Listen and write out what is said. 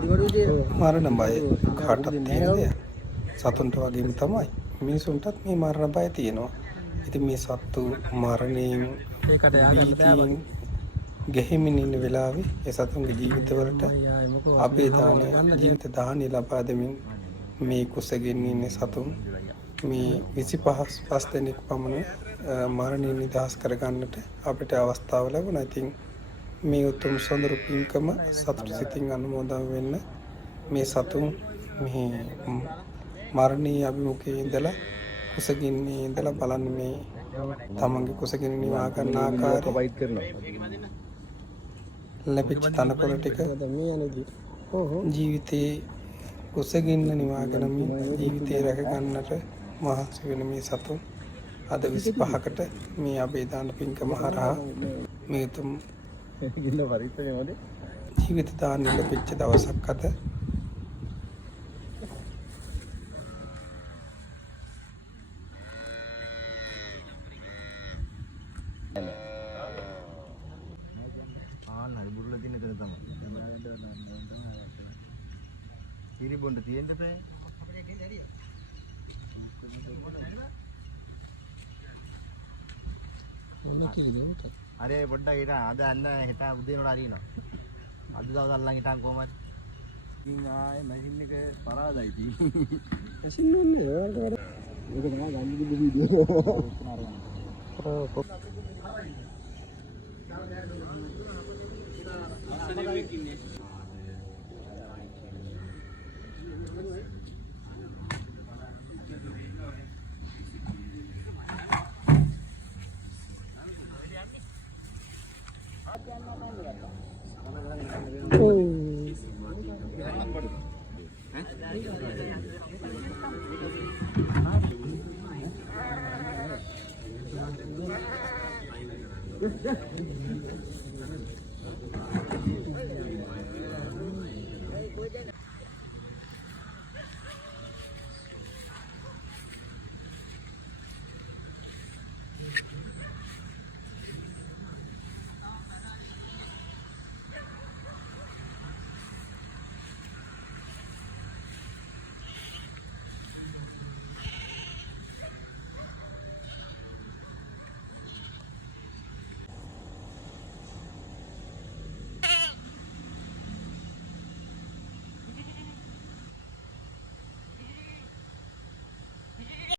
මරණ බය කාටත් තියෙන දෙයක්. සතුන්ට වගේම තමයි මිනිසුන්ටත් මේ මරණ බය තියෙනවා. ඉතින් මේ සත්තු මරණයෙන් බීතියෙන් ගෙහිමින් ඉන්න වෙලාවේ ඒ සතුන්ගේ ජීවිතවලට අපේ දාන ජීවිත දාහනය ලබා දෙමින් මේ කුසගෙන ඉන්න සතුන් මේ 25 දෙනෙක් පමණ මරණයෙන් නිදහස් කරගන්නට අපිට අවස්ථාව ලැබුණා. ඉතින් මේ උතුම් සොඳුරු පින්කම සතුට සිතින් අනුමෝදන් වෙන්න මේ සතුන් මේ මරණීය අභිමුඛයේ ඉඳලා කුසගින්නේ ඉඳලා බලන්න මේ තමන්ගේ කුසගින්න නිවා ගන්න ආකාරය ලැබිච්ච තනකොළ ටික ජීවිතේ කුසගින්න නිවාගෙන ජීවිතේ රැක ගන්නට මහන්සි වෙන මේ සතුන් අද 25කට මේ අබේදාන පින්කම හරහා මේ උතුම් ජීවිත දාන ලැබිච්ච දවසක් අද Ini bonda tiyen deh, Are bonda kita ada anda kita udah nolari no, ada jauh dalam kita komat. Ini mesin ke parah lagi sih. Mesin ni ya, itu kan ganti di video.